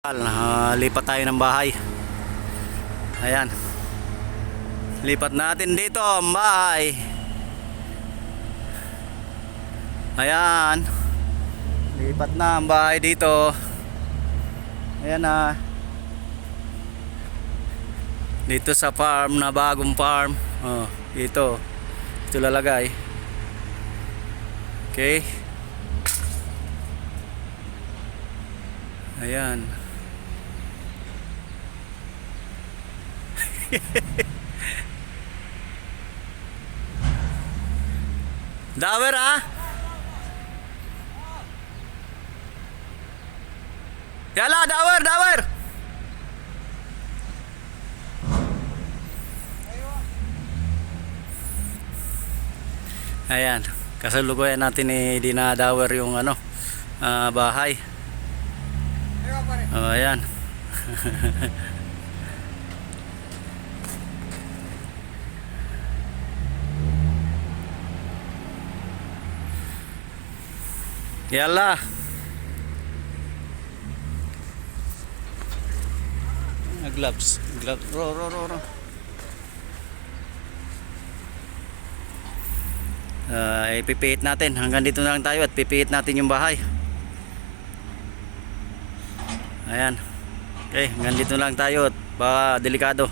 Lipat tayo ng bahay. Ayan. Lipat natin dito ang bahay. Ayan. Lipat na ang bahay dito. Ayan na. Dito sa farm na bagong farm. Oh, dito. Ito lalagay. Okay. Ayan. Dawer ah. Yala, dawer. Ayan, kasalukuyan natin dinadawer yung bahay. Oh, ayan. Yala. Gloves. Ro. Ipipihit natin. Hanggang dito na lang tayo at pipihit natin yung bahay. Ayan. Okay, hanggang dito na lang tayo at baka delikado.